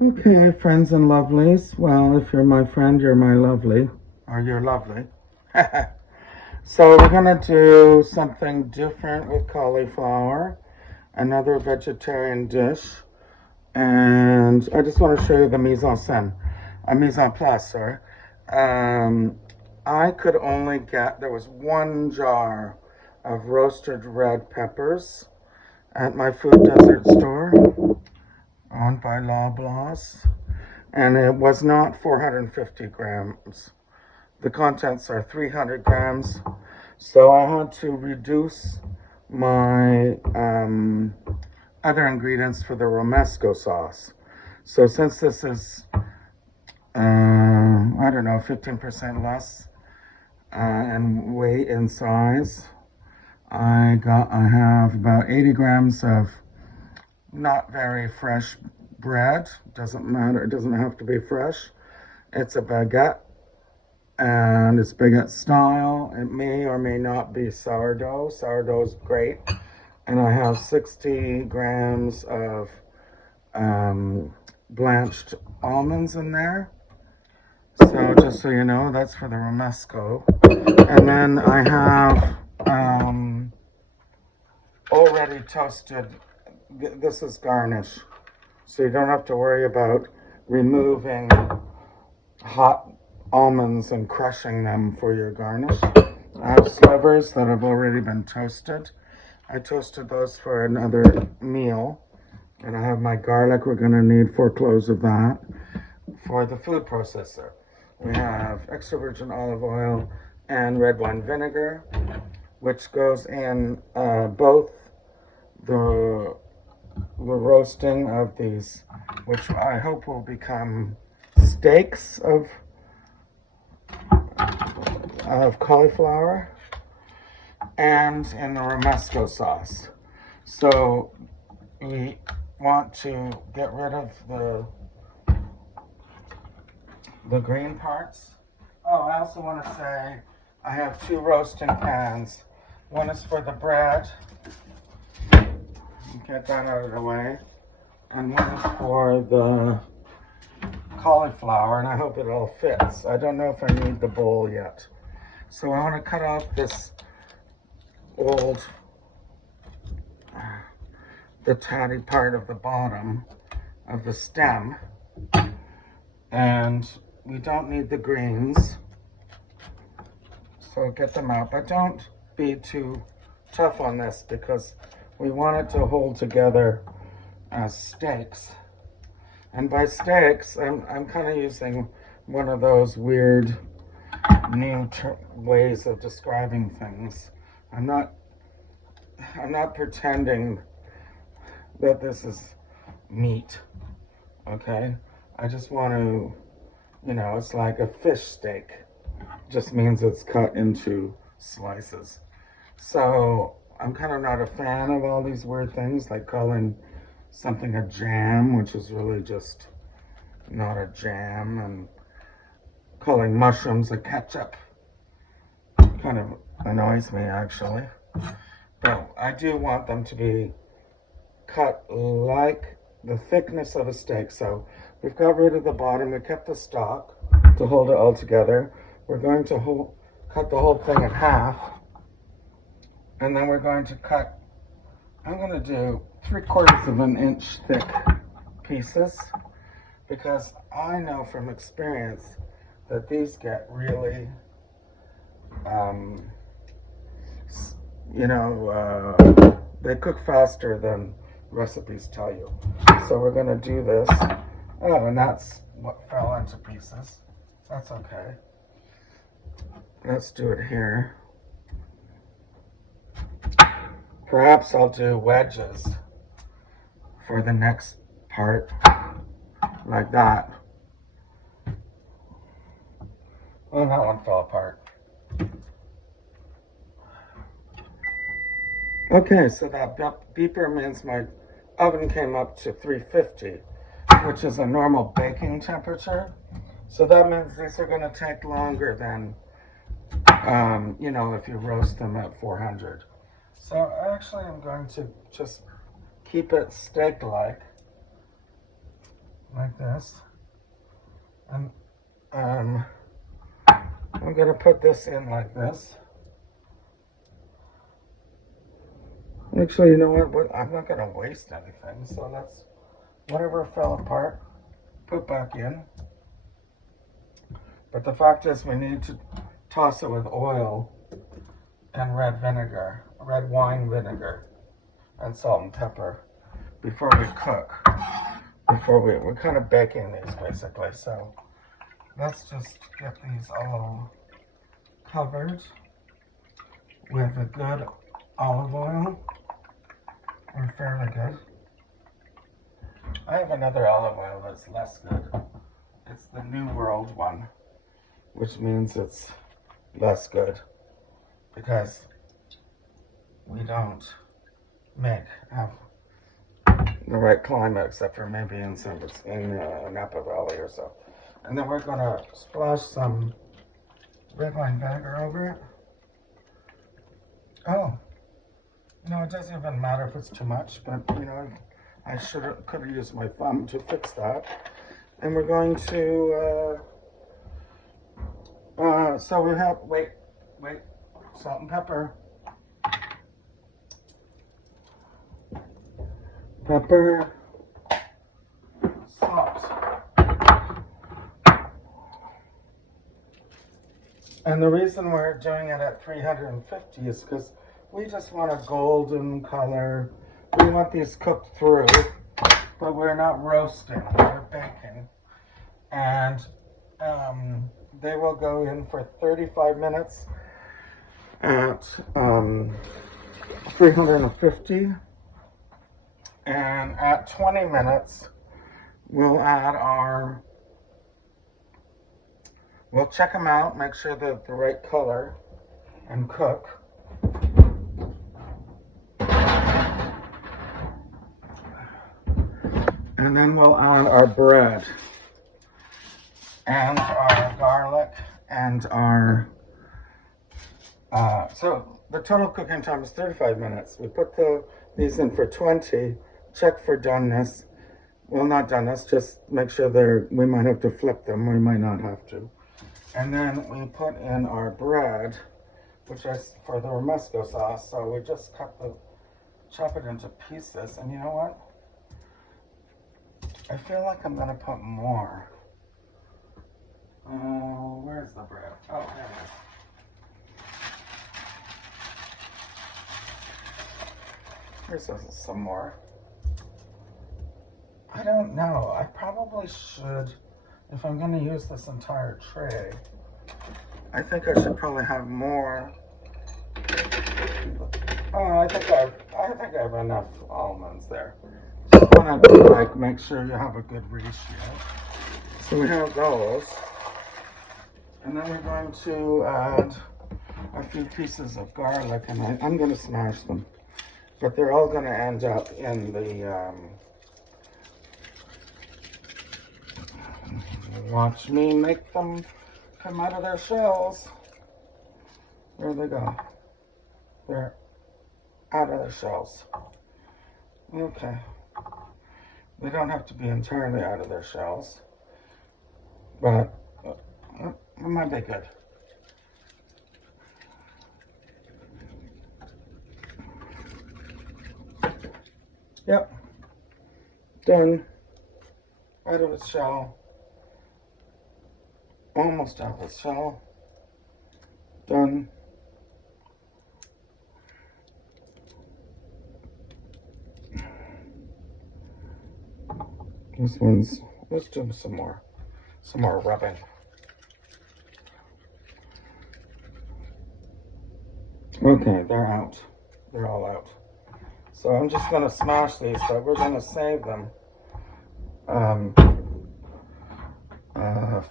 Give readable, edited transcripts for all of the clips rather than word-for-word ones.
Okay, friends and lovelies. Well, if you're my friend, you're my lovely. Or you're lovely. So we're going to do something different with cauliflower. Another vegetarian dish. And I just want to show you the mise en scène. Mise en place, sorry. I could only get, there was one jar of roasted red peppers at my food desert store owned by Loblaws, and it was not 450 grams. The contents are 300 grams, so I had to reduce my other ingredients for the Romesco sauce. So since this is, I don't know, 15% less in weight and size, I have about 80 grams of not very fresh bread. Doesn't matter, it doesn't have to be fresh. It's a baguette, and it's baguette style. It may or may not be sourdough. Sourdough is great. And I have 60 grams of blanched almonds in there. So just so you know, that's for the Romesco. And then I have already toasted, this is garnish. So you don't have to worry about removing hot almonds and crushing them for your garnish. I have slivers that have already been toasted. I toasted those for another meal. And I have my garlic. We're going to need 4 cloves of that for the food processor. We have extra virgin olive oil and red wine vinegar, which goes in both the roasting of these, which I hope will become steaks of cauliflower, and in the Romesco sauce. So we want to get rid of the green parts. Oh, I also want to say I have 2 roasting pans. One is for the bread. Get that out of the way. And one is for the cauliflower, and I hope it all fits. I don't know if I need the bowl yet. So I want to cut off this old, the tatty part of the bottom of the stem. And we don't need the greens. So get them out. But don't be too tough on this because we want it to hold together as steaks. And by steaks, I'm kind of using one of those weird new ways of describing things. I'm not pretending that this is meat, okay? I just want to, it's like a fish steak. Just means it's cut into slices. So I'm kind of not a fan of all these weird things, like calling something a jam, which is really just not a jam, and calling mushrooms a ketchup kind of annoys me, actually. But I do want them to be cut like the thickness of a steak. So we've got rid of the bottom. We kept the stalk to hold it all together. We're going to cut the whole thing in half. And then we're going to cut, I'm going to do 3/4 of an inch thick pieces, because I know from experience that these get really, they cook faster than recipes tell you. So we're going to do this. Oh, and that's what fell into pieces. That's okay. Let's do it here. Perhaps I'll do wedges for the next part, like that. Oh, that one fell apart. Okay, so that beeper means my oven came up to 350, which is a normal baking temperature. So that means these are going to take longer than, if you roast them at 400. So actually I'm going to just keep it steak-like like this. And I'm going to put this in like this. Actually, you know what? I'm not going to waste anything. So let's, whatever fell apart, put back in. But the fact is we need to toss it with oil and red wine vinegar, and salt and pepper before we cook. We're kind of baking these basically. So let's just get these all covered with a good olive oil. We're fairly good. I have another olive oil that's less good. It's the New World one, which means it's less good because we don't have the right climate, except for maybe in Napa Valley or so. And then we're gonna splash some red wine vinegar over it. Oh, you know, it doesn't even matter if it's too much, but you know, I could have used my thumb to fix that. And we're going to, so we have, wait, salt and pepper. Pepper, salt. And the reason we're doing it at 350 is because we just want a golden color. We want these cooked through, but we're not roasting, we're baking. And they will go in for 35 minutes at 350. And at 20 minutes, we'll check them out, make sure they're the right color, and cook. And then we'll add our bread, and our garlic, and our, so the total cooking time is 35 minutes. We put these in for 20. Check for doneness. Well, not doneness, just make sure we might have to flip them, we might not have to. And then we put in our bread, which is for the Romesco sauce. So we just chop it into pieces. And you know what? I feel like I'm gonna put more. Where's the bread? Oh, there it is. Here's some more. I don't know. I probably should, if I'm going to use this entire tray, I think I should probably have more. Oh, I think I have enough almonds there. Just want to make sure you have a good ratio. So we have those, and then we're going to add a few pieces of garlic, and I'm going to smash them. But they're all going to end up in the, watch me make them come out of their shells. There they go. They're out of their shells. Okay. They don't have to be entirely out of their shells, but it might be good. Yep, done. Out of its shell. Almost out of its shell. Done. Let's do some more rubbing. Okay, they're out. They're all out. So I'm just going to smash these, but we're going to save them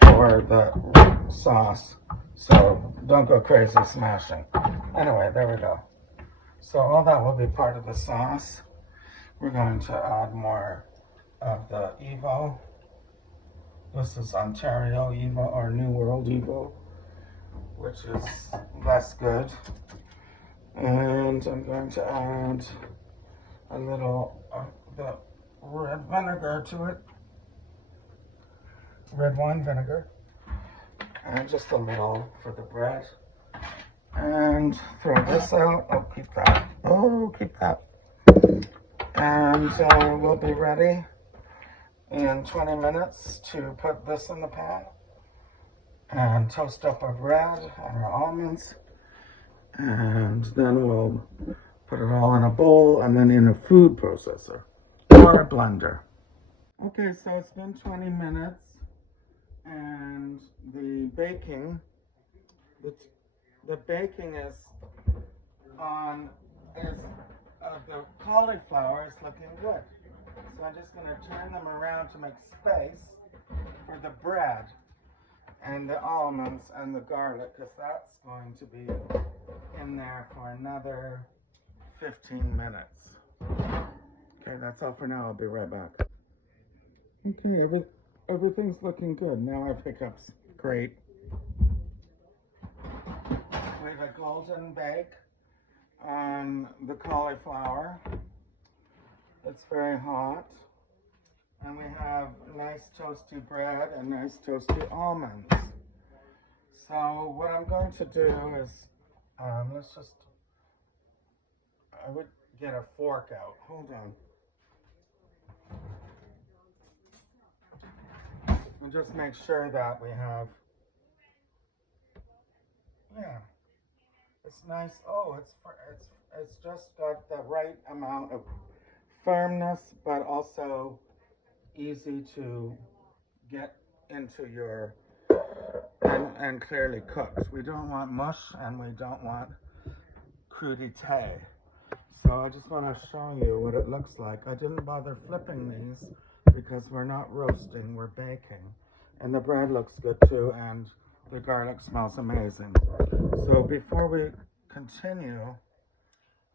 for the sauce. So don't go crazy smashing. Anyway, there we go. So all that will be part of the sauce. We're going to add more of the Evo. This is Ontario Evo, or New World Evo, which is less good. And I'm going to add a little of the red vinegar to it. red wine vinegar. And just a little for the bread. And throw this out. Oh, keep that. Oh, keep that. And we'll be ready in 20 minutes to put this in the pan and toast up our bread and our almonds. And then we'll put it all in a bowl and then in a food processor or a blender. Okay, so it's been 20 minutes and the baking is on the cauliflower is looking good. So I'm just going to turn them around to make space for the bread and the almonds and the garlic, because that's going to be in there for another 15 minutes. Okay, that's all for now. I'll be right back. Okay, everything's looking good. Now our pickups. Great. We have a golden bake on the cauliflower. It's very hot. And we have nice toasty bread and nice toasty almonds. So what I'm going to do is, I would get a fork out. Hold on. And just make sure that we have, yeah, it's nice. Oh, it's just got the right amount of firmness, but also easy to get into your and clearly cooked. We don't want mush and we don't want crudité. So I just want to show you what it looks like. I didn't bother flipping these because we're not roasting, we're baking. And the bread looks good too, and the garlic smells amazing. So before we continue,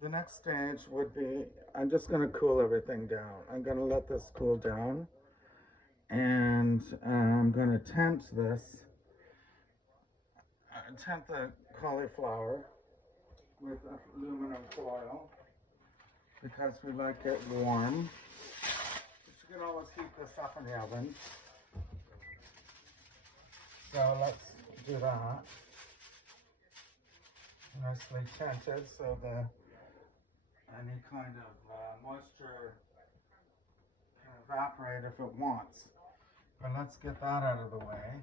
the next stage would be, I'm just going to cool everything down. I'm going to let this cool down. And I'm going to tent the cauliflower with aluminum foil because we like it warm. But you can always heat this up in the oven. So let's do that. Nicely tented so any kind of moisture can evaporate if it wants. But let's get that out of the way.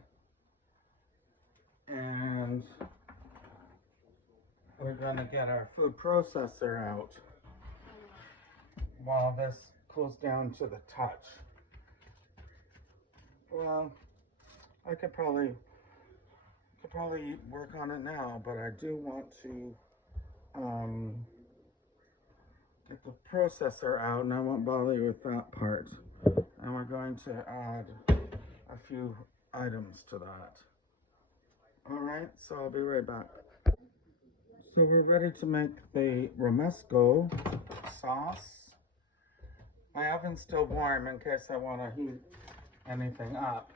And we're going to get our food processor out while this cools down to the touch. Well, I could probably work on it now, but I do want to get the processor out, and I won't bother you with that part. And we're going to add a few items to that. Alright, so I'll be right back. So we're ready to make the Romesco sauce. My oven's still warm in case I want to heat anything up.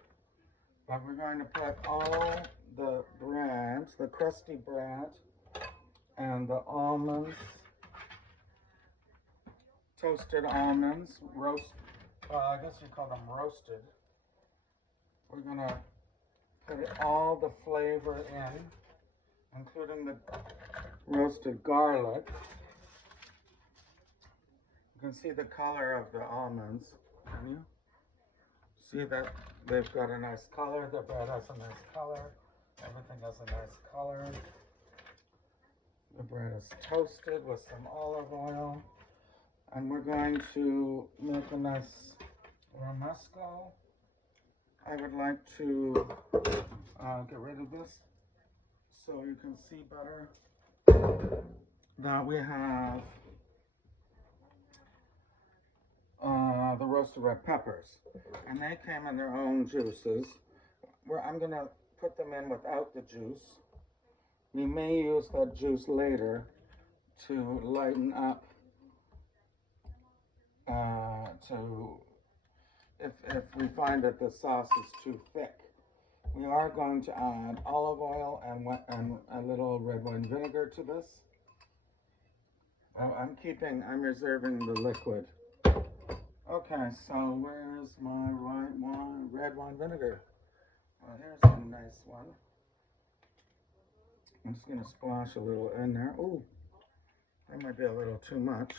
But we're going to put all the bread, the crusty bread, and the almonds, toasted almonds, I guess you call them roasted. We're going to put all the flavor in, including the roasted garlic. You can see the color of the almonds, can you? See that they've got a nice color, the bread has a nice color, everything has a nice color. The bread is toasted with some olive oil. And we're going to make a nice Romesco. I would like to get rid of this so you can see better that we have the roasted red peppers. And they came in their own juices. I'm going to put them in without the juice. We may use that juice later to lighten up, if we find that the sauce is too thick. We are going to add olive oil and a little red wine vinegar to this. Oh, I'm reserving the liquid. Okay, so where's my red wine vinegar? Well, here's a nice one. I'm just going to splash a little in there. Ooh, that might be a little too much.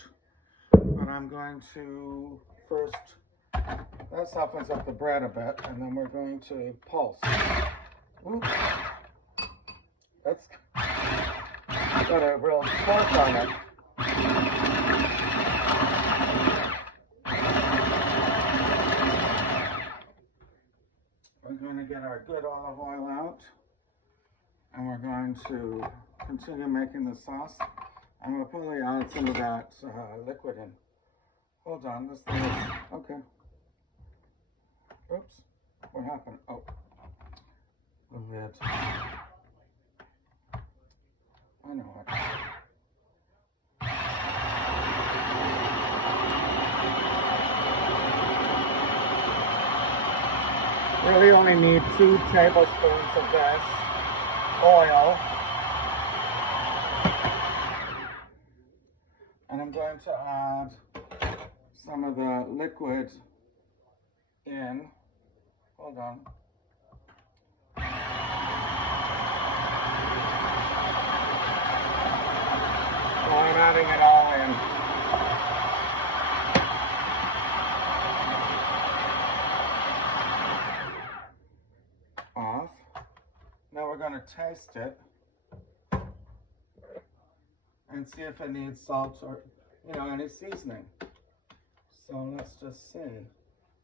But I'm going to first, that softens up the bread a bit, and then we're going to pulse. Ooh, that's got a real fork on it. We're going to get our good olive oil out, and we're going to continue making the sauce. I'm going to probably add some of that liquid in. Hold on, this thing is, okay. Oops, what happened? Oh, the lid. I know it. Really only need 2 tablespoons of this oil. And I'm going to add some of the liquid in. Hold on. So I'm adding it all in. Off. Now we're going to taste it and see if it needs salt or, you know, any seasoning. So let's just see.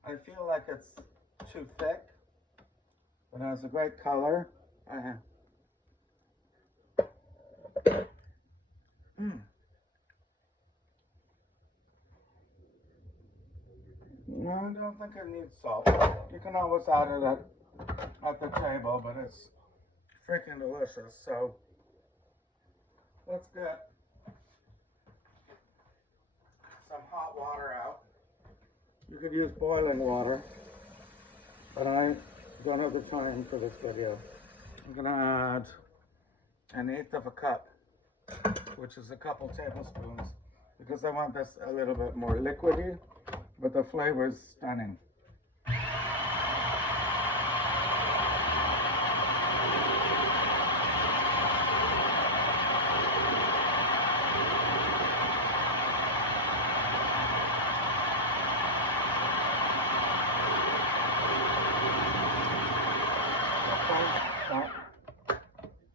I feel like it's too thick, but it has a great color. No, I don't think it needs salt. You can always add it at the table, but it's freaking delicious. So let's get some hot water out. You could use boiling water, but I don't have the time for this video. I'm gonna add 1/8 of a cup, which is a couple tablespoons, because I want this a little bit more liquidy, but the flavor is stunning.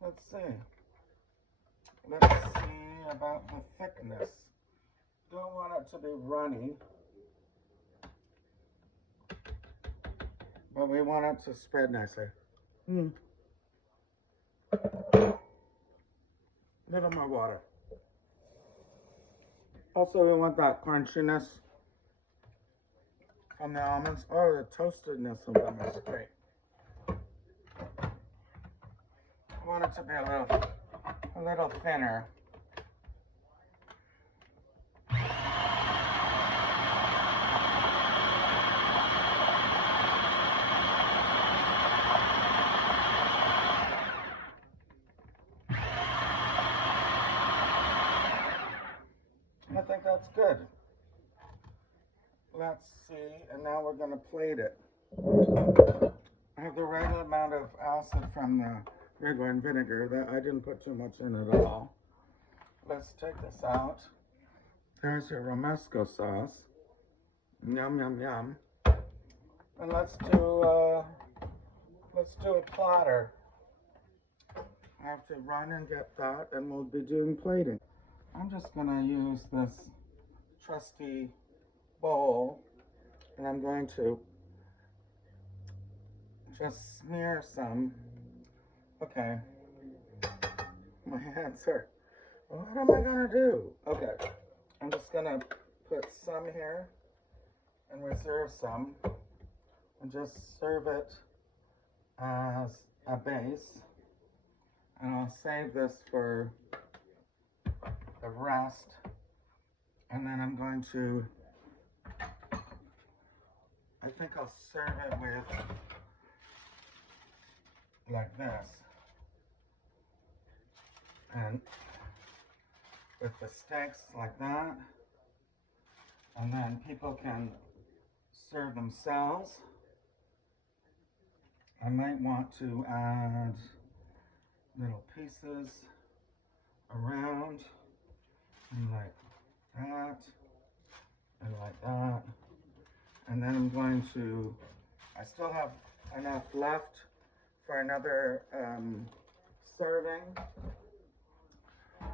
Let's see. Let's see about the thickness. Don't want it to be runny, but we want it to spread nicely. Little more water. Also, we want that crunchiness from the almonds. Oh, the toastedness of them is great. I want it to be a little thinner. I think that's good. Let's see, and now we're going to plate it. I have the right amount of acid from the red wine vinegar. That I didn't put too much in at all. Let's take this out. There's your Romesco sauce. Yum, yum, yum. And let's do a platter. I have to run and get that, and we'll be doing plating. I'm just going to use this trusty bowl, and I'm going to just smear some. Okay. My hands are, what am I going to do? Okay. I'm just going to put some here and reserve some and just serve it as a base. And I'll save this for the rest. And then I'm going to, I think I'll serve it with like this. And with the steaks like that. And then people can serve themselves I might want to add little pieces around, and like that, and like that. And then I'm going to, I still have enough left for another serving,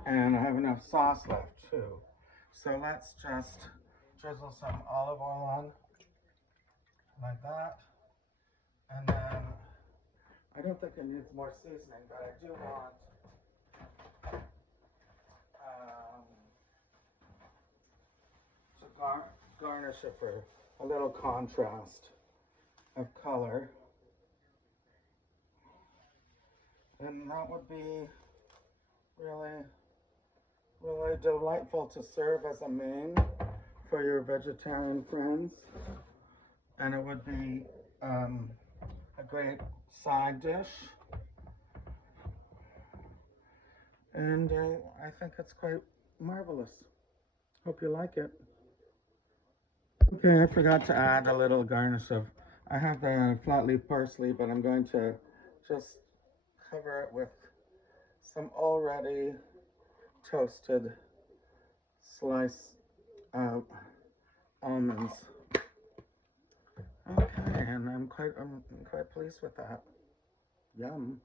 and I have enough sauce left too. So let's just drizzle some olive oil on, like that. And then, I don't think it needs more seasoning, but I do want to garnish it for a little contrast of color. And that would be really, really delightful to serve as a main for your vegetarian friends. And it would be a great side dish. And I think it's quite marvelous. Hope you like it. Okay, I forgot to add a little garnish of, I have the flat leaf parsley, but I'm going to just cover it with some already toasted sliced almonds. Okay, and I'm quite pleased with that. Yum.